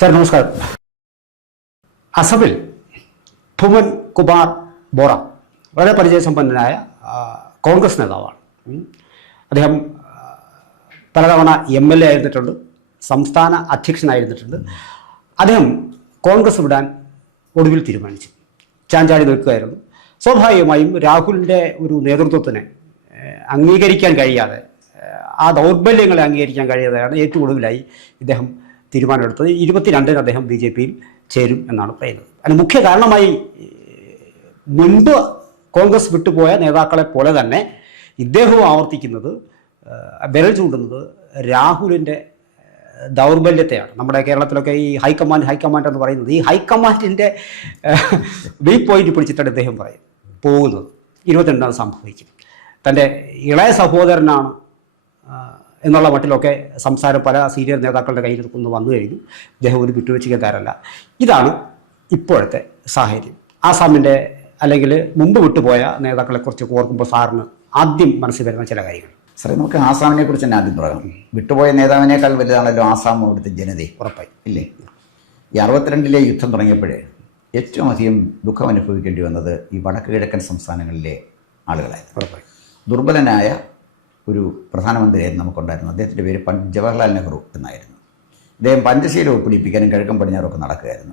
Sir നമസ്കാരം. അസമിൽ ഭുവൻ കുമാർ ബോറ വളരെ പരിചയസമ്പന്നനായ കോൺഗ്രസ് നേതാവാണ്. അദ്ദേഹം പലതവണ MLA ആയിരുന്നിട്ടുണ്ട്, സംസ്ഥാന അധ്യക്ഷനായിരുന്നിട്ടുണ്ട്. അദ്ദേഹം കോൺഗ്രസ് വിടാൻ ഒടുവിൽ തീരുമാനിച്ചു. ചാഞ്ചാടി നിൽക്കുകയായിരുന്നു. സ്വാഭാവികമായും രാഹുലിൻ്റെ ഒരു നേതൃത്വത്തിന് അംഗീകരിക്കാൻ കഴിയാതെ, ആ ദൗർബല്യങ്ങളെ അംഗീകരിക്കാൻ കഴിയാതെയാണ് ഏറ്റവും ഒടുവിലായി ഇദ്ദേഹം തീരുമാനമെടുത്തത്. 22-ന് അദ്ദേഹം BJP-യിൽ ചേരും എന്നാണ് പറയുന്നത്. അതിന് മുഖ്യ കാരണമായി മുൻപ് കോൺഗ്രസ് വിട്ടുപോയ നേതാക്കളെ പോലെ തന്നെ ഇദ്ദേഹവും ആവർത്തിക്കുന്നത്, വിരൽ ചൂണ്ടുന്നത് രാഹുലിൻ്റെ ദൗർബല്യത്തെയാണ്. നമ്മുടെ കേരളത്തിലൊക്കെ ഈ ഹൈക്കമാൻഡ് എന്ന് പറയുന്നത്, ഈ ഹൈക്കമാൻഡിൻ്റെ വീക്ക് പോയിന്റ് പിടിച്ചിട്ടാണ് ഇദ്ദേഹം പോകുന്നത്. 22-ന് സംഭവിക്കും. തൻ്റെ ഇളയ സഹോദരനാണ് എന്നുള്ള മട്ടിലൊക്കെ സംസാരം പല സീനിയർ നേതാക്കളുടെ കയ്യിൽ നിന്ന് വന്നു കഴിഞ്ഞു. ഇദ്ദേഹം ഒരു വിട്ടുവെച്ചുകാരല്ല. ഇതാണ് ഇപ്പോഴത്തെ സാഹചര്യം. ആസാമിൻ്റെ അല്ലെങ്കിൽ മുമ്പ് വിട്ടുപോയ നേതാക്കളെക്കുറിച്ച് ഓർക്കുമ്പോൾ സാറിന് ആദ്യം മനസ്സിൽ വരുന്ന ചില കാര്യങ്ങൾ. സാറേ, നമുക്ക് ആസാമിനെ കുറിച്ച് തന്നെ ആദ്യം പറയാം. വിട്ടുപോയ നേതാവിനേക്കാൾ വലുതാണല്ലോ ആസാം അവിടുത്തെ ജനതയെ. ഉറപ്പായി ഇല്ലേ? ഈ 62-ലെ യുദ്ധം തുടങ്ങിയപ്പോഴേ ഏറ്റവും അധികം ദുഃഖം അനുഭവിക്കേണ്ടി വന്നത് ഈ വടക്ക് കിഴക്കൻ സംസ്ഥാനങ്ങളിലെ ആളുകളായിരുന്നു. ഉറപ്പായി ദുർബലനായ ഒരു പ്രധാനമന്ത്രിയായിരുന്നു നമുക്കുണ്ടായിരുന്നു. അദ്ദേഹത്തിൻ്റെ പേര് ജവഹർലാൽ നെഹ്റു എന്നായിരുന്നു. അദ്ദേഹം പഞ്ചശീല ഒപ്പിടിപ്പിക്കാനും കിഴക്കും പടിഞ്ഞാറൊക്കെ നടക്കുകയായിരുന്നു.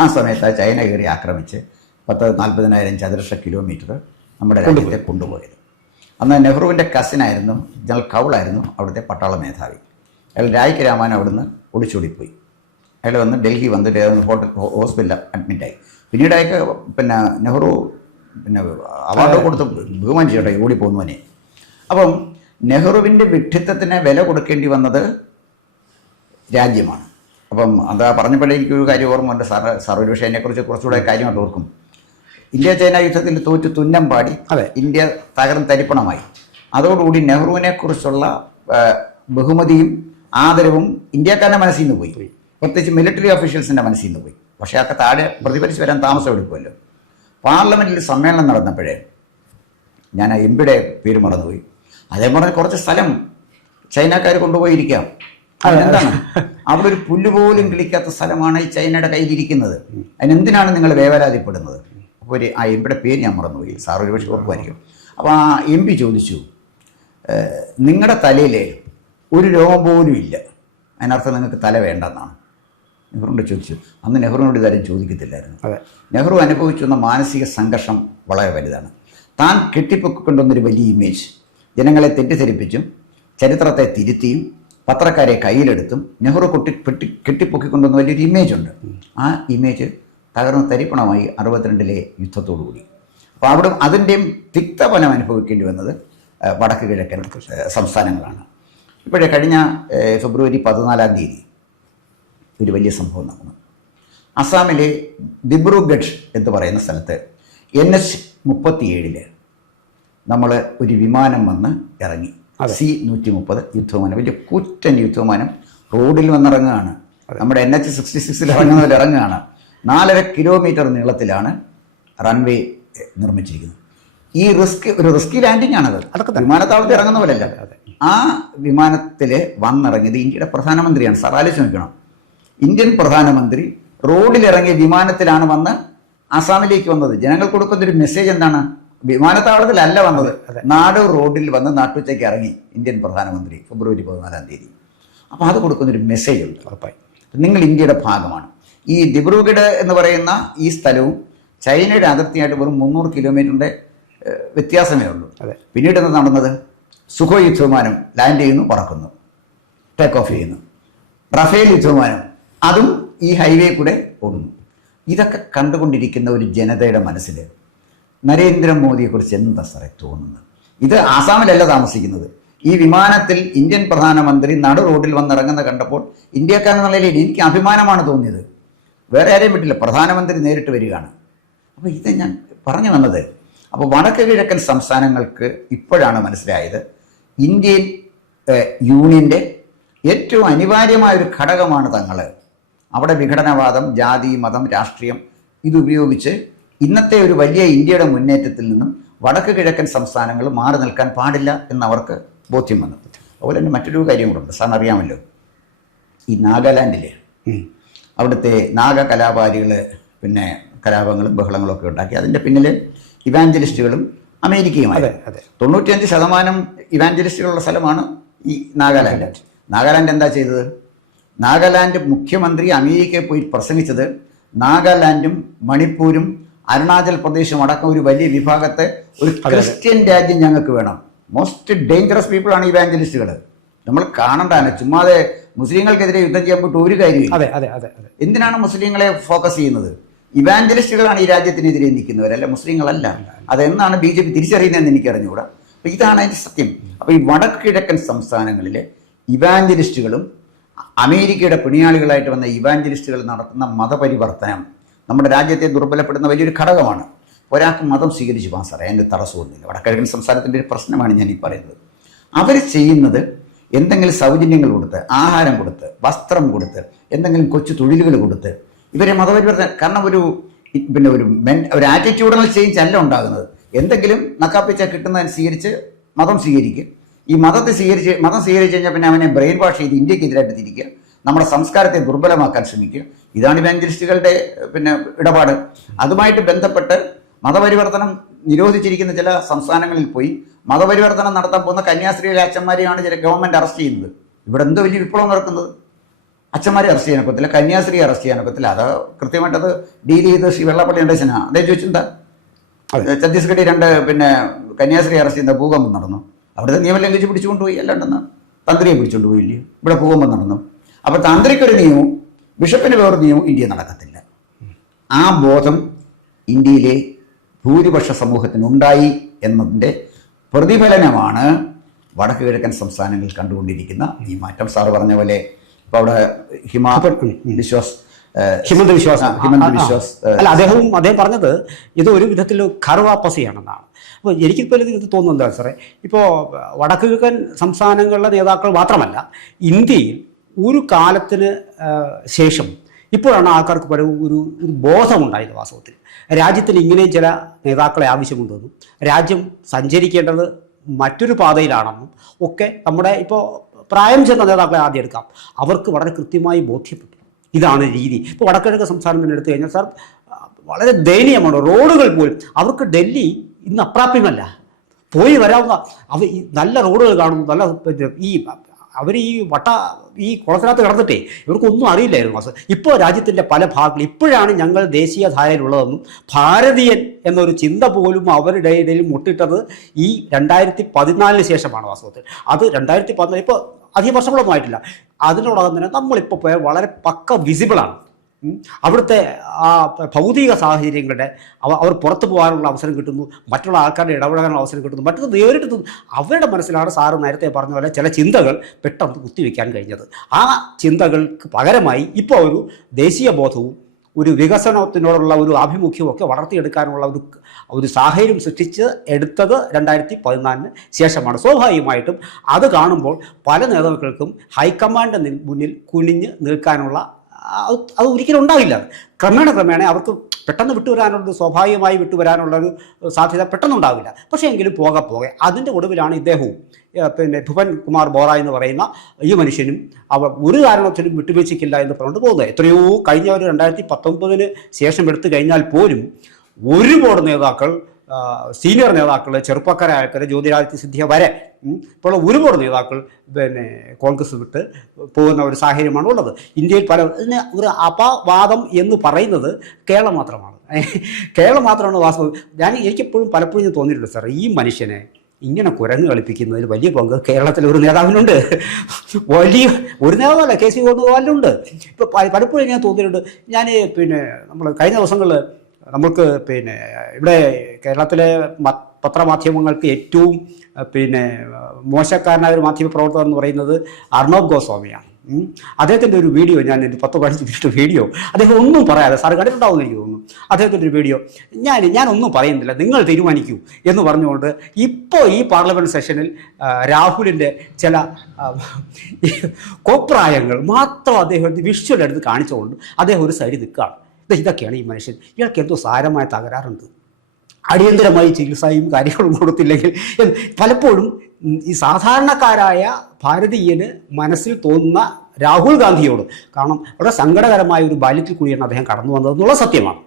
ആ സമയത്ത് ചൈന കയറി ആക്രമിച്ച് 40,000 ചതുരശ്ര കിലോമീറ്റർ നമ്മുടെ രാജ്യത്തെ കൊണ്ടുപോയത്. അന്ന് നെഹ്റുവിൻ്റെ കസിനായിരുന്നു ജനറൽ കൗളായിരുന്നു അവിടുത്തെ പട്ടാള മേധാവി. അയാൾ രായ്ക്ക് രാമാൻ അവിടുന്ന് ഒളിച്ചോടിപ്പോയി. അയാൾ വന്ന് ഡൽഹി വന്ന് ഹോസ്പിറ്റലിൽ അഡ്മിറ്റായി. പിന്നീട് അയാൾക്ക് നെഹ്റു അവാർഡ് കൊടുത്ത് ബഹുമാനിച്ചോട്ടെ ഓടിപ്പോകുന്നവനെ. അപ്പം നെഹ്റുവിൻ്റെ വിഡ്ഢിത്തത്തിന് വില കൊടുക്കേണ്ടി വന്നത് രാജ്യമാണ്. അപ്പം അതാ പറഞ്ഞപ്പോഴേ എനിക്കൊരു കാര്യം ഓർമ്മ ഉണ്ട്. സാർ ഒരു പക്ഷേ അതിനെക്കുറിച്ച് കുറച്ചുകൂടെ കാര്യമായിട്ട് ഓർക്കും. ഇന്ത്യ ചൈന യുദ്ധത്തിൽ തോറ്റ് തുന്നം പാടി ഇന്ത്യ തകർന്ന് തരിപ്പണമായി. അതോടുകൂടി നെഹ്റുവിനെക്കുറിച്ചുള്ള ബഹുമതിയും ആദരവും ഇന്ത്യക്കാരുടെ മനസ്സിൽ നിന്ന് പോയി. പ്രത്യേകിച്ച് മിലിറ്ററി ഓഫീഷ്യൽസിൻ്റെ മനസ്സിൽ നിന്ന് പോയി. പക്ഷേ അതൊക്കെ താഴെ പ്രതിഫലിച്ച് വരാൻ താമസം എടുക്കുമല്ലോ. പാർലമെൻറ്റിൽ സമ്മേളനം നടന്നപ്പോഴേ ഞാൻ MP-യുടെ പേര് മറന്നുപോയി. അതേപോലെ പറഞ്ഞ് കുറച്ച് സ്ഥലം ചൈനക്കാർ കൊണ്ടുപോയിരിക്കാം. അതെന്താണ്? അവിടെ ഒരു പുല്ലുപോലും കിളിക്കാത്ത സ്ഥലമാണ് ഈ ചൈനയുടെ കയ്യിലിരിക്കുന്നത്. അതിനെന്തിനാണ് നിങ്ങൾ വേവലാതിപ്പെടുന്നത്? അപ്പോൾ ആ MP-യുടെ പേര് ഞാൻ മറന്നുപോയി. സാർ ഒരു പക്ഷേ ഓർക്കുമായിരിക്കും. അപ്പോൾ ആ MP ചോദിച്ചു, നിങ്ങളുടെ തലയിൽ ഒരു രോമം പോലും ഇല്ല, അതിനർത്ഥം നിങ്ങൾക്ക് തല വേണ്ടെന്നാണ്. നെഹ്റുവിനോട് ചോദിച്ചു. അന്ന് നെഹ്റുവിനോട് ഇതാരും ചോദിക്കത്തില്ലായിരുന്നു. നെഹ്റു അനുഭവിച്ചു വന്ന മാനസിക സംഘർഷം വളരെ വലുതാണ്. താൻ കെട്ടിപ്പൊക്കൊണ്ടുവന്നൊരു വലിയ ഇമേജ് ജനങ്ങളെ തെറ്റിദ്ധരിപ്പിച്ചും ചരിത്രത്തെ തിരുത്തിയും പത്രക്കാരെ കയ്യിലെടുത്തും നെഹ്റു കെട്ടിപ്പൊക്കിക്കൊണ്ടുവന്ന വലിയൊരു ഇമേജുണ്ട്. ആ ഇമേജ് തകർന്ന് തരിപ്പണമായി 62-ലെ യുദ്ധത്തോടുകൂടി. അപ്പോൾ അതിൻ്റെയും തിക്തഫലം അനുഭവിക്കേണ്ടി വന്നത് വടക്ക് കിഴക്കൻ സംസ്ഥാനങ്ങളാണ്. ഇപ്പോഴേ കഴിഞ്ഞ ഫെബ്രുവരി 14 ഒരു വലിയ സംഭവം നടന്നു. അസാമിലെ ദിബ്രുഗഡ് എന്ന് പറയുന്ന സ്ഥലത്ത് NH-37 നമ്മൾ ഒരു വിമാനം വന്ന് ഇറങ്ങി. C-130 യുദ്ധവിമാനം, വലിയ കൂറ്റൻ യുദ്ധവിമാനം റോഡിൽ വന്നിറങ്ങുകയാണ്. നമ്മുടെ NH-66 ഇറങ്ങുന്നതിൽ ഇറങ്ങുകയാണ്. 4.5 കിലോമീറ്റർ നീളത്തിലാണ് റൺവേ നിർമ്മിച്ചിരിക്കുന്നത്. ഈ ഒരു റിസ്കി ലാൻഡിംഗ് ആണത്. വിമാനത്താവളത്തിൽ ഇറങ്ങുന്ന പോലെയല്ല. ആ വിമാനത്തിൽ വന്നിറങ്ങിയത് ഇന്ത്യയുടെ പ്രധാനമന്ത്രിയാണ്. സാർ ആലോചിച്ച് നോക്കണം. ഇന്ത്യൻ പ്രധാനമന്ത്രി റോഡിലിറങ്ങിയ വിമാനത്തിലാണ് വന്ന് ആസാമിലേക്ക് വന്നത്. ജനങ്ങൾ കൊടുക്കുന്നൊരു മെസ്സേജ് എന്താണ്? വിമാനത്താവളത്തിലല്ല വന്നത്, നാട് റോഡിൽ വന്ന് നാട്ടുച്ചയ്ക്ക് ഇറങ്ങി ഇന്ത്യൻ പ്രധാനമന്ത്രി ഫെബ്രുവരി 14. അപ്പോൾ അത് കൊടുക്കുന്നൊരു മെസ്സേജ് ഉണ്ട്. ഉറപ്പായി നിങ്ങൾ ഇന്ത്യയുടെ ഭാഗമാണ്. ഈ ദിബ്രുഗഡ് എന്ന് പറയുന്ന ഈ സ്ഥലവും ചൈനയുടെ അതിർത്തിയായിട്ട് വെറും 300 കിലോമീറ്ററിൻ്റെ വ്യത്യാസമേ ഉള്ളൂ. പിന്നീട് എന്താ നടന്നത്? സുഖോയ് യുദ്ധവിമാനം ലാൻഡ് ചെയ്യുന്നു, പറക്കുന്നു, ടേക്ക് ഓഫ് ചെയ്യുന്നു. റഫേൽ യുദ്ധവിമാനം അതും ഈ ഹൈവേ കൂടെ ഓടുന്നു. ഇതൊക്കെ കണ്ടുകൊണ്ടിരിക്കുന്ന ഒരു ജനതയുടെ മനസ്സിൽ നരേന്ദ്രമോദിയെക്കുറിച്ച് എന്താ സാറേ തോന്നുന്നത്? ഇത് ആസാമിലല്ല താമസിക്കുന്നത്. ഈ വിമാനത്തിൽ ഇന്ത്യൻ പ്രധാനമന്ത്രി നടു റോഡിൽ വന്നിറങ്ങുന്ന കണ്ടപ്പോൾ ഇന്ത്യക്കാരെന്ന നിലയിൽ എനിക്ക് അഭിമാനമാണ് തോന്നിയത്. വേറെ ആരെയും വിട്ടില്ല, പ്രധാനമന്ത്രി നേരിട്ട് വരികയാണ്. അപ്പോൾ ഇത് ഞാൻ പറഞ്ഞു വന്നത്, അപ്പോൾ വടക്ക് കിഴക്കൻ സംസ്ഥാനങ്ങൾക്ക് ഇപ്പോഴാണ് മനസ്സിലായത് ഇന്ത്യൻ യൂണിയൻ്റെ ഏറ്റവും അനിവാര്യമായൊരു ഘടകമാണ് തങ്ങൾ. അവിടെ വിഘടനവാദം, ജാതി, മതം, രാഷ്ട്രീയം ഇതുപയോഗിച്ച് ഇന്നത്തെ ഒരു വലിയ ഇന്ത്യയുടെ മുന്നേറ്റത്തിൽ നിന്നും വടക്ക് കിഴക്കൻ സംസ്ഥാനങ്ങൾ മാറി നിൽക്കാൻ പാടില്ല എന്നവർക്ക് ബോധ്യം വന്നു. അതുപോലെ തന്നെ മറ്റൊരു കാര്യം കൂടെ ഉണ്ട്. സാറിന് അറിയാമല്ലോ, ഈ നാഗാലാൻഡിൽ അവിടുത്തെ നാഗ കലാപാരികൾ പിന്നെ കലാപങ്ങളും ബഹളങ്ങളും ഒക്കെ ഉണ്ടാക്കി. അതിൻ്റെ പിന്നിൽ ഇവാഞ്ചലിസ്റ്റുകളും അമേരിക്കയുമായി. 95% ഇവാഞ്ചലിസ്റ്റുകളുള്ള സ്ഥലമാണ് ഈ നാഗാലാൻഡ്. നാഗാലാൻഡ് എന്താ ചെയ്തത്? നാഗാലാൻഡ് മുഖ്യമന്ത്രി അമേരിക്കയിൽ പോയി പ്രസംഗിച്ചത് നാഗാലാൻഡും മണിപ്പൂരും അരുണാചൽ പ്രദേശും അടക്കം ഒരു വലിയ വിഭാഗത്തെ ഒരു ക്രിസ്ത്യൻ രാജ്യം ഞങ്ങൾക്ക് വേണം. മോസ്റ്റ് ഡേഞ്ചറസ് പീപ്പിളാണ് ഇവാഞ്ചലിസ്റ്റുകൾ. നമ്മൾ കാണണ്ടാണ്. ചുമ്മാതെ മുസ്ലിങ്ങൾക്കെതിരെ യുദ്ധം ചെയ്യാൻ പോയിട്ട് ഒരു കാര്യമില്ല. എന്തിനാണ് മുസ്ലിങ്ങളെ ഫോക്കസ് ചെയ്യുന്നത്? ഇവാഞ്ചലിസ്റ്റുകളാണ് ഈ രാജ്യത്തിനെതിരെ നിൽക്കുന്നവരല്ല, മുസ്ലിങ്ങളല്ല. അതെന്നാണ് BJP തിരിച്ചറിയുന്നതെന്ന് എനിക്ക് അറിഞ്ഞുകൂടാ. അപ്പം ഇതാണ് അതിൻ്റെ സത്യം. അപ്പോൾ ഈ വടക്കിഴക്കൻ സംസ്ഥാനങ്ങളിലെ ഇവാഞ്ചലിസ്റ്റുകളും അമേരിക്കയുടെ പിണിയാളികളായിട്ട് വന്ന ഇവാഞ്ചലിസ്റ്റുകൾ നടത്തുന്ന മതപരിവർത്തനം നമ്മുടെ രാജ്യത്തെ ദുർബലപ്പെടുന്ന വലിയൊരു ഘടകമാണ്. ഒരാൾക്ക് മതം സ്വീകരിച്ച് പോകാൻ സാറേ, അതിൻ്റെ തടസ്സമൊന്നുമില്ല. വടക്കിഴക്കൻ സംസ്ഥാനത്തിൻ്റെ ഒരു പ്രശ്നമാണ് ഞാൻ ഈ പറയുന്നത്. അവർ ചെയ്യുന്നത് എന്തെങ്കിലും സൗജന്യങ്ങൾ കൊടുത്ത്, ആഹാരം കൊടുത്ത്, വസ്ത്രം കൊടുത്ത്, എന്തെങ്കിലും കൊച്ചു തൊഴിലുകൾ കൊടുത്ത് ഇവരെ മതപരിവർത്തനം. കാരണം ഒരു ആറ്റിറ്റ്യൂഡൽ ചേഞ്ച് അല്ല ഉണ്ടാകുന്നത്. എന്തെങ്കിലും നക്കാപ്പിച്ച കിട്ടുന്നതനുസരിച്ച് മതം സ്വീകരിക്കുക. ഈ മതം സ്വീകരിച്ച് കഴിഞ്ഞാൽ പിന്നെ അവനെ ബ്രെയിൻ വാഷ് ചെയ്ത് ഇന്ത്യക്കെതിരായിട്ട് തിരിക്കുക, നമ്മുടെ സംസ്കാരത്തെ ദുർബലമാക്കാൻ ശ്രമിക്കുക. ഇതാണ് ഇവാഞ്ചലിസ്റ്റുകളുടെ ഇടപാട്. അതുമായിട്ട് ബന്ധപ്പെട്ട് മതപരിവർത്തനം നിരോധിച്ചിരിക്കുന്ന ചില സംസ്ഥാനങ്ങളിൽ പോയി മതപരിവർത്തനം നടത്താൻ പോകുന്ന കന്യാസ്ത്രീയിലെ അച്ഛന്മാരെയാണ് ചില ഗവൺമെൻറ് അറസ്റ്റ് ചെയ്യുന്നത്. ഇവിടെ എന്തോ വലിയ വിപ്ലവം നടക്കുന്നത്. അച്ഛന്മാരെ അറസ്റ്റ് ചെയ്യാനൊക്കത്തില്ല, കന്യാസ്ത്രീയെ അറസ്റ്റ് ചെയ്യാനൊക്കത്തില്ല. അത് കൃത്യമായിട്ടത് ഡീൽ ചെയ്ത് ശ്രീ വെള്ളാപ്പള്ളി നടേശനാണ്. അദ്ദേഹം ചോദിച്ചെന്താ, ഛത്തീസ്ഗഡിൽ 2 കന്യാസ്ത്രീ അറസ്റ്റ് ചെയ്യുന്ന ഭൂകമ്പം നടന്നു. അവിടുത്തെ നിയമം ലംഘിച്ച് പിടിച്ചുകൊണ്ടുപോയി. അല്ലാണ്ടെന്ന് തന്ത്രിയെ പിടിച്ചുകൊണ്ട് പോയില്ലേ? ഇവിടെ ഭൂകമ്പം നടന്നു. അപ്പോൾ തന്ത്രിക്കൊരു നിയമവും ബിഷപ്പിന് വേറൊരു നിയമവും ഇന്ത്യ നടക്കത്തില്ല. ആ ബോധം ഇന്ത്യയിലെ ഭൂരിപക്ഷ സമൂഹത്തിനുണ്ടായി എന്നതിൻ്റെ പ്രതിഫലനമാണ് വടക്ക് കിഴക്കൻ സംസ്ഥാനങ്ങളിൽ കണ്ടുകൊണ്ടിരിക്കുന്ന ഈ മാറ്റം. സാറ് പറഞ്ഞ പോലെ ഇപ്പോൾ അവിടെ ഹിമന്ത വിശ്വാസ് അല്ല, അദ്ദേഹം പറഞ്ഞത് ഇത് ഒരു വിധത്തിൽ ഖർവാപ്പസിയാണെന്നാണ്. അപ്പോൾ എനിക്കിപ്പോൾ ഇത് തോന്നുന്നത് എന്താ സാറേ, ഇപ്പോൾ വടക്ക് കിഴക്കൻ സംസ്ഥാനങ്ങളിലെ നേതാക്കൾ മാത്രമല്ല, ഇന്ത്യയിൽ ഒരു കാലത്തിന് ശേഷം ഇപ്പോഴാണ് ആൾക്കാർക്ക് ഒരു ബോധമുണ്ടായത്. വാസ്തവത്തിൽ രാജ്യത്തിന് ഇങ്ങനെയും ചില നേതാക്കളെ ആവശ്യമുണ്ടെന്നും രാജ്യം സഞ്ചരിക്കേണ്ടത് മറ്റൊരു പാതയിലാണെന്നും ഒക്കെ നമ്മുടെ ഇപ്പോൾ പ്രായം ചെന്ന നേതാക്കളെ ആദ്യം എടുക്കാം. അവർക്ക് വളരെ കൃത്യമായി ബോധ്യപ്പെട്ടു ഇതാണ് രീതി. ഇപ്പോൾ വടക്കിഴക്കൻ സംസ്ഥാനം തന്നെ എടുത്തു കഴിഞ്ഞാൽ സാർ വളരെ ദയനീയമാണ്. റോഡുകൾ പോലും അവർക്ക് ഡൽഹി ഇന്ന് അപ്രാപ്യമല്ല. പോയി വരാവുന്ന നല്ല റോഡുകൾ കാണുന്നു. നല്ല അവർ ഈ കുളത്തിനകത്ത് കിടന്നിട്ടേ ഇവർക്കൊന്നും അറിയില്ലായിരുന്നു. ഇപ്പോൾ രാജ്യത്തിൻ്റെ പല ഭാഗങ്ങളിൽ ഇപ്പോഴാണ് ഞങ്ങൾ ദേശീയ ധാരയിലുള്ളതെന്നും ഭാരതീയൻ എന്നൊരു ചിന്ത പോലും അവരുടെ ഇടയിൽ മുട്ടിട്ടത് ഈ 2014 ശേഷമാണ്. വാസ്തവത്തിൽ അത് 2014 ഇപ്പോൾ അധികം വർഷങ്ങളൊന്നും ആയിട്ടില്ല. അതിനോടകം തന്നെ നമ്മളിപ്പോൾ പോയാൽ വളരെ പക്ക വിസിബിളാണ്. അവിടുത്തെ ആ ഭൗതിക സാഹചര്യങ്ങളുടെ അവർ പുറത്തു പോകാനുള്ള അവസരം കിട്ടുന്നു, മറ്റുള്ള ആൾക്കാരുടെ ഇടപെടാനുള്ള അവസരം കിട്ടുന്നു, മറ്റൊന്ന് നേരിട്ട് അവരുടെ മനസ്സിലാണ് സാറ് നേരത്തെ പറഞ്ഞ പോലെ ചില ചിന്തകൾ പെട്ടെന്ന് കുത്തിവെക്കാൻ കഴിഞ്ഞത്. ആ ചിന്തകൾക്ക് പകരമായി ഇപ്പോൾ ഒരു ദേശീയ ബോധവും ഒരു വികസനത്തിനോടുള്ള ഒരു ആഭിമുഖ്യവും ഒക്കെ വളർത്തിയെടുക്കാനുള്ള ഒരു സാഹചര്യം സൃഷ്ടിച്ച് എടുത്തത് 2014 ശേഷമാണ്. സ്വാഭാവികമായിട്ടും അത് കാണുമ്പോൾ പല നേതാക്കൾക്കും ഹൈക്കമാൻഡ് മുന്നിൽ കുനിഞ്ഞ് നിൽക്കാനുള്ള അത് ഒരിക്കലും ഉണ്ടാവില്ല. ക്രമേണ അവർക്ക് പെട്ടെന്ന് വിട്ടുവരാനുള്ളത് സ്വാഭാവികമായി വിട്ടുവരാനുള്ളൊരു സാധ്യത പെട്ടെന്നുണ്ടാവില്ല. പക്ഷേ എങ്കിലും പോകെ അതിൻ്റെ ഒടുവിലാണ് ഇദ്ദേഹവും ഭുവൻ കുമാർ ബോറ എന്ന് പറയുന്ന ഈ മനുഷ്യനും ഒരു കാരണത്തിലും വിട്ടുവീഴ്ചയ്ക്കില്ല എന്ന് പറഞ്ഞുകൊണ്ട് പോകുന്നത്. എത്രയോ കഴിഞ്ഞ ഒരു 2019 ശേഷം എടുത്തു കഴിഞ്ഞാൽ പോലും ഒരുപാട് നേതാക്കൾ, സീനിയർ നേതാക്കൾ, ചെറുപ്പക്കാരായ ആൾക്കാർ, ജ്യോതിരാദിത്യ സിന്ധ്യ വരെ ഇപ്പോൾ ഒരുപാട് നേതാക്കൾ കോൺഗ്രസ് വിട്ട് പോകുന്ന ഒരു സാഹചര്യമാണ് ഉള്ളത്. ഇന്ത്യയിൽ ഒരു അപവാദം എന്ന് പറയുന്നത് കേരളം മാത്രമാണ്. കേരളം മാത്രമാണ് വാസ്തവം. എനിക്കെപ്പോഴും പലപ്പോഴും തോന്നിയിട്ടുണ്ട് സാർ, ഈ മനുഷ്യനെ ഇങ്ങനെ കുരങ്ങ് കളിപ്പിക്കുന്നതിൽ വലിയ പങ്ക് കേരളത്തിലെ ഒരു നേതാവിനുണ്ട്. വലിയ ഒരു നേതാവല്ല, KC വേണുഗോപാലിനുണ്ട്. ഇപ്പോൾ പലപ്പോഴും ഞാൻ തോന്നിയിട്ടുണ്ട്. നമ്മൾ കഴിഞ്ഞ ദിവസങ്ങളിൽ നമുക്ക് ഇവിടെ കേരളത്തിലെ പത്രമാധ്യമങ്ങൾക്ക് ഏറ്റവും മോശക്കാരനായ ഒരു മാധ്യമ പ്രവർത്തകർ എന്ന് പറയുന്നത് അർണബ് ഗോസ്വാമിയാണ്. അദ്ദേഹത്തിൻ്റെ ഒരു വീഡിയോ, ഞാൻ 10-15 മിനിറ്റ് വീഡിയോ, അദ്ദേഹം ഒന്നും പറയാതെ, സാറ് കണ്ടിട്ടുണ്ടാവുമെന്ന് എനിക്ക് തോന്നുന്നു, അദ്ദേഹത്തിൻ്റെ ഒരു വീഡിയോ ഞാനൊന്നും പറയുന്നില്ല, നിങ്ങൾ തീരുമാനിക്കൂ എന്ന് പറഞ്ഞുകൊണ്ട് ഇപ്പോൾ ഈ പാർലമെൻറ്റ് സെഷനിൽ രാഹുലിൻ്റെ ചില കോപ്രായങ്ങൾ മാത്രം അദ്ദേഹം വിഷ്വൽ എടുത്ത് കാണിച്ചുകൊണ്ട് അദ്ദേഹം ഒരു സൈഡിൽ നിൽക്കുകയാണ്. ഇതൊക്കെയാണ് ഈ മനുഷ്യൻ. ഇയാൾക്ക് എന്തോ സാരമായ തകരാറുണ്ട്. അടിയന്തരമായി ചികിത്സയും കാര്യങ്ങളും കൊടുത്തില്ലെങ്കിൽ പലപ്പോഴും ഈ സാധാരണക്കാരായ ഭാരതീയന് മനസ്സിൽ തോന്നുന്ന രാഹുൽ ഗാന്ധിയോട്. കാരണം വളരെ സങ്കടകരമായ ഒരു ബാല്യത്തിൽ കൂടിയാണ് അദ്ദേഹം കടന്നു വന്നതെന്നുള്ള സത്യമാണ്.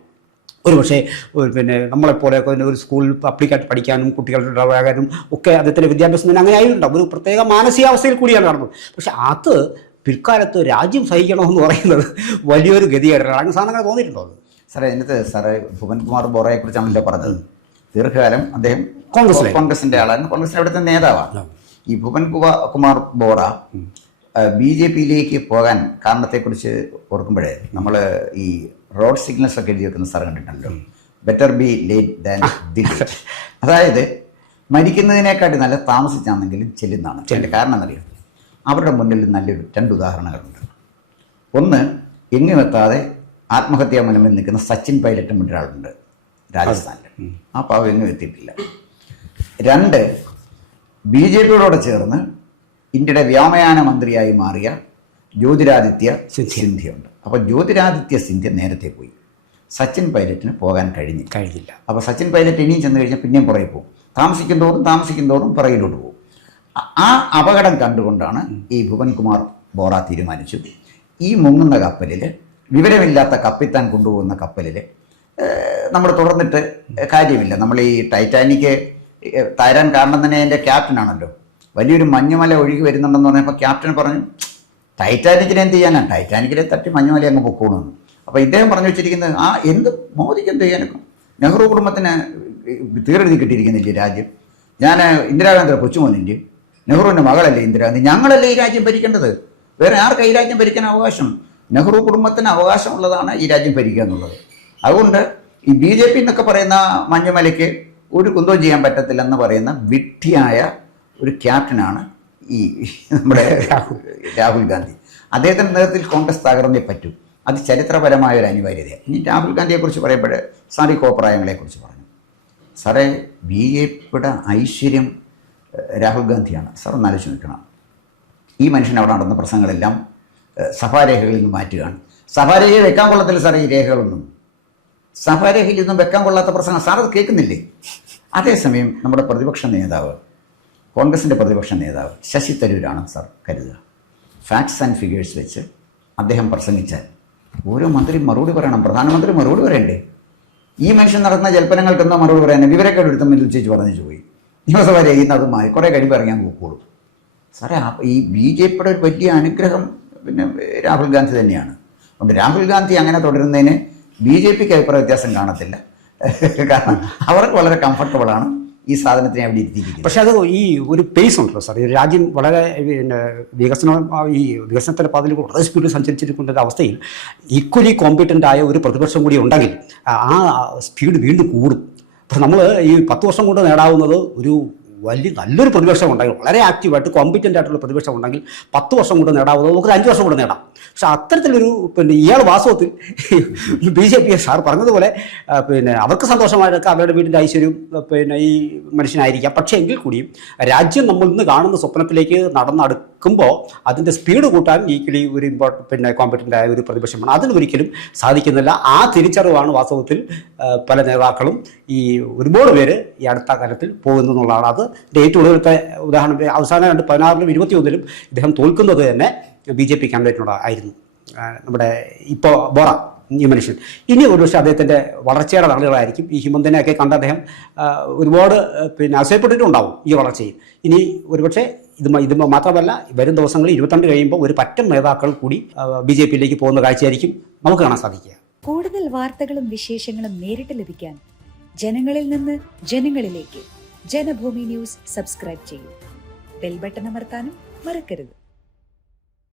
ഒരുപക്ഷെ പിന്നെ നമ്മളെപ്പോലെയൊക്കെ ഒരു സ്കൂളിൽ പബ്ലിക്കായിട്ട് പഠിക്കാനും കുട്ടികളുടെ ഇടപഴകാനും ഒക്കെ അദ്ദേഹത്തിൻ്റെ വിദ്യാഭ്യാസം തന്നെ അങ്ങനെ ആയിട്ടുണ്ടാവും. ഒരു പ്രത്യേക മാനസികാവസ്ഥയിൽ കൂടിയാണ് നടന്നത്. പക്ഷെ അത് പിൽക്കാലത്ത് രാജ്യം സഹിക്കണമെന്ന് പറയുന്നത് വലിയൊരു ഗതികേടാണ്. അങ്ങനെ സാധനങ്ങൾ തോന്നിയിട്ടുണ്ടോ? സാറേ ഇതിനകത്ത് സാറേ ഭുവൻകുമാർ ബോറയെ കുറിച്ചാണല്ലോ പറഞ്ഞത്. ദീർഘകാലം അദ്ദേഹം കോൺഗ്രസിൻ്റെ ആളാണ്, കോൺഗ്രസിൻ്റെ അവിടുത്തെ നേതാവാണ്. ഈ ഭുവൻകുമാർ ബോറ BJPയിലേക്ക് പോകാൻ കാരണത്തെക്കുറിച്ച് ഓർക്കുമ്പോഴേ നമ്മൾ ഈ റോഡ് സിഗ്നൽസ് ഒക്കെ എഴുതി വെക്കുന്ന സാറ് കണ്ടിട്ടുണ്ടല്ലോ, better be late than the late. അതായത് മരിക്കുന്നതിനെക്കാട്ടി നല്ല താമസിച്ചാണെങ്കിലും ചെല്ലുന്നതാണ്. അതിൻ്റെ കാരണം എന്നറിയാം, അവരുടെ മുന്നിൽ നല്ലൊരു 2 ഉദാഹരണങ്ങളുണ്ട്. ഒന്ന്, എങ്ങുമെത്താതെ ആത്മഹത്യാ മുനമ്പിൽ നിൽക്കുന്ന സച്ചിൻ പൈലറ്റും ഒരാളുണ്ട് രാജസ്ഥാനിൽ. ആ പാവം എങ്ങും എത്തിയിട്ടില്ല. 2, BJPയോട് ചേർന്ന് ഇന്ത്യയുടെ വ്യോമയാന മന്ത്രിയായി മാറിയ ജ്യോതിരാദിത്യ സിന്ധ്യയുണ്ട്. അപ്പോൾ ജ്യോതിരാദിത്യ സിന്ധ്യ നേരത്തെ പോയി, സച്ചിൻ പൈലറ്റിന് പോകാൻ കഴിഞ്ഞില്ല. അപ്പോൾ സച്ചിൻ പൈലറ്റ് ഇനിയും ചെന്ന് കഴിഞ്ഞാൽ പിന്നെയും പുറകെ പോകും. താമസിക്കും തോറും പുറകിലോട്ട് പോകും. ആ അപകടം കണ്ടുകൊണ്ടാണ് ഈ ഭുവൻകുമാർ ബോറ തീരുമാനിച്ചു, ഈ മുങ്ങുന്ന കപ്പലിൽ, വിവരമില്ലാത്ത കപ്പിത്താൻ കൊണ്ടുപോകുന്ന കപ്പലിൽ നമ്മൾ തുടർന്നിട്ട് കാര്യമില്ല. നമ്മൾ ഈ ടൈറ്റാനിക്ക് തരാൻ കാരണം തന്നെ അതിൻ്റെ ക്യാപ്റ്റനാണല്ലോ. വലിയൊരു മഞ്ഞുമല ഒഴുകി വരുന്നുണ്ടെന്ന് പറഞ്ഞപ്പോൾ ക്യാപ്റ്റൻ പറഞ്ഞു, ടൈറ്റാനിക്കിനെ എന്ത് ചെയ്യാനാണ്, ടൈറ്റാനിക്കിനെ തട്ടി മഞ്ഞുമല അങ്ങ് പൊക്കോണമെന്ന്. അപ്പോൾ ഇദ്ദേഹം പറഞ്ഞു വെച്ചിരിക്കുന്നത്, എന്ത് മോദിക്ക് എന്ത് ചെയ്യാനൊക്കെ, നെഹ്റു കുടുംബത്തിന് തീരെഴുതി കിട്ടിയിരിക്കുന്നില്ലേ രാജ്യം, ഞാൻ ഇന്ദിരാഗാന്ധിയുടെ കൊച്ചുമോനില്ലേ, നെഹ്റുവിൻ്റെ മകളല്ലേ ഇന്ദിരാഗാന്ധി, ഞങ്ങളല്ലേ ഈ രാജ്യം ഭരിക്കേണ്ടത്, വേറെ ആർക്കാണ് ഈ രാജ്യം ഭരിക്കാൻ അവകാശം, നെഹ്റു കുടുംബത്തിന് അവകാശമുള്ളതാണ് ഈ രാജ്യം ഭരിക്കുക എന്നുള്ളത്. അതുകൊണ്ട് ഈ BJP എന്നൊക്കെ പറയുന്ന മഞ്ഞുമലയ്ക്ക് ഒരു കുന്തവും ചെയ്യാൻ പറ്റത്തില്ലെന്ന് പറയുന്ന വിഡ്ഢിയായ ഒരു ക്യാപ്റ്റനാണ് ഈ നമ്മുടെ രാഹുൽ ഗാന്ധി. അദ്ദേഹത്തിൻ്റെ നേതൃത്വത്തിൽ കോൺഗ്രസ് തകർന്നേ പറ്റൂ. അത് ചരിത്രപരമായ ഒരു അനിവാര്യതയാണ്. ഇനി രാഹുൽ ഗാന്ധിയെക്കുറിച്ച് പറയുമ്പോൾ സാറി കോപ്രായങ്ങളെക്കുറിച്ച് പറഞ്ഞു. സാറേ, BJPയുടെ ഐശ്വര്യം രാഹുൽ ഗാന്ധിയാണ്. സാർ ഒന്ന് ആലോചിച്ച് നിൽക്കണം. ഈ മനുഷ്യൻ അവിടെ നടന്ന പ്രസംഗങ്ങളെല്ലാം സഭാരേഖകളിൽ നിന്ന് മാറ്റുകയാണ്. സഭാരേഖ വെക്കാൻ കൊള്ളത്തില്ല സാറേ, ഈ രേഖകളൊന്നും സഭാരേഖയിൽ നിന്നും വെക്കാൻ കൊള്ളാത്ത പ്രസംഗം. സാർ അത് കേൾക്കുന്നില്ലേ? അതേസമയം നമ്മുടെ പ്രതിപക്ഷ നേതാവ്, കോൺഗ്രസിൻ്റെ പ്രതിപക്ഷ നേതാവ് ശശി തരൂരാണ് സാർ കരുതുക. ഫാക്ട്സ് ആൻഡ് ഫിഗേഴ്സ് വെച്ച് അദ്ദേഹം പ്രസംഗിച്ചാൽ ഓരോ മന്ത്രി മറുപടി പറയണം, പ്രധാനമന്ത്രി മറുപടി പറയണ്ടേ? ഈ മനുഷ്യൻ നടത്തുന്ന ജൽപ്പനങ്ങൾക്കെന്തോ മറുപടി പറയാൻ വിവരക്കേട് എടുത്തും ഉച്ചയിച്ച് പറഞ്ഞു പോയി. നിയമസഭ രഹിക്കുന്നത് മാറി കുറേ കഴിവ് ഇറങ്ങാൻ പോയിക്കോളും. സാറേ, ഈ BJPയുടെ ഒരു വലിയ അനുഗ്രഹം പിന്നെ രാഹുൽ ഗാന്ധി തന്നെയാണ്. അതുകൊണ്ട് രാഹുൽ ഗാന്ധി അങ്ങനെ തുടരുന്നതിന് BJPക്ക് അഭിപ്രായ വ്യത്യാസം കാണത്തില്ല. കാരണം അവർക്ക് വളരെ കംഫർട്ടബിളാണ് ഈ സാധനത്തിനെ അവിടെ ഇരുത്തിയിരിക്കുന്നത്. പക്ഷെ അത് ഈ ഒരു പേസ് ഉണ്ടല്ലോ സാർ, ഈ രാജ്യം വളരെ പിന്നെ വികസനത്തിൻ്റെ പാതയിൽ വളരെ സ്പീഡിൽ സഞ്ചരിച്ചിരിക്കുന്ന അവസ്ഥയിൽ ഈക്വലി കോമ്പറ്റൻ്റ് ആയ ഒരു പ്രതിപക്ഷം കൂടി ഉണ്ടെങ്കിൽ ആ സ്പീഡ് വീണ്ടും കൂടും. പക്ഷെ നമ്മൾ ഈ 10 വർഷം കൊണ്ട് നേടാവുന്നത് ഒരു നല്ലൊരു പ്രതിപക്ഷം ഉണ്ടെങ്കിൽ, വളരെ ആക്റ്റീവായിട്ട് കോമ്പറ്റൻ്റ് ആയിട്ടുള്ള പ്രതിപക്ഷം ഉണ്ടെങ്കിൽ 10 വർഷം കൊണ്ട് നേടാവുന്നത് നമുക്ക് 5 വർഷം കൊണ്ട് നേടാം. പക്ഷെ അത്തരത്തിലൊരു ഇയാൾ വാസ്തവത്തിൽ BJP സാർ പറഞ്ഞതുപോലെ അവർക്ക് സന്തോഷമായിട്ടൊക്കെ അവരുടെ വീടിൻ്റെ ഐശ്വര്യം ഈ മനുഷ്യനായിരിക്കാം. പക്ഷേ എങ്കിൽ കൂടിയും രാജ്യം നമ്മൾ ഇന്ന് കാണുന്ന സ്വപ്നത്തിലേക്ക് നടന്നെടുക്കുമ്പോൾ അതിൻ്റെ സ്പീഡ് കൂട്ടാൻ ഈക്വലി ഒരു കോമ്പറ്റൻ്റ് ആയ ഒരു പ്രതിപക്ഷമാണ്. അതിനൊരിക്കലും സാധിക്കുന്നില്ല. ആ തിരിച്ചറിവാണ് വാസ്തവത്തിൽ പല നേതാക്കളും ഒരുപാട് പേര് ഈ അടുത്ത കാലത്തിൽ പോകുന്നു എന്നുള്ളതാണ്. അത് ഏറ്റവും ഒടുവിലത്തെ ഉദാഹരണം, അവസാന 2016-ലും 2021-ലും ഇദ്ദേഹം തോൽക്കുന്നത് തന്നെ BJP ക്യാൻഡിഡേറ്റിനോട് ആയിരുന്നു, നമ്മുടെ ഇപ്പോൾ ബോറ ഈ മനുഷ്യൻ. ഇനി ഒരുപക്ഷെ അദ്ദേഹത്തിൻ്റെ വളർച്ചയുടെ നാളുകളായിരിക്കും. ഈ ഹിമന്തനെയൊക്കെ കണ്ട അദ്ദേഹം ഒരുപാട് അസഹ്യപ്പെട്ടിട്ടുണ്ടാവും ഈ വളർച്ചയിൽ. ഇനി ഒരുപക്ഷെ ഇത് മാത്രമല്ല, വരും ദിവസങ്ങളിൽ 22 കഴിയുമ്പോൾ ഒരു പറ്റം നേതാക്കൾ കൂടി BJPയിലേക്ക് പോകുന്ന കാഴ്ചയായിരിക്കും നമുക്ക് കാണാൻ സാധിക്കുക. കൂടുതൽ വാർത്തകളും വിശേഷങ്ങളും നേരിട്ട് ലഭിക്കാൻ ജനങ്ങളിൽ നിന്ന് ജനങ്ങളിലേക്ക് ജനഭൂമി ന്യൂസ് സബ്സ്ക്രൈബ് ചെയ്യൂ. ബെൽ ബട്ടൺ അമർത്താനും മറക്കരുത്.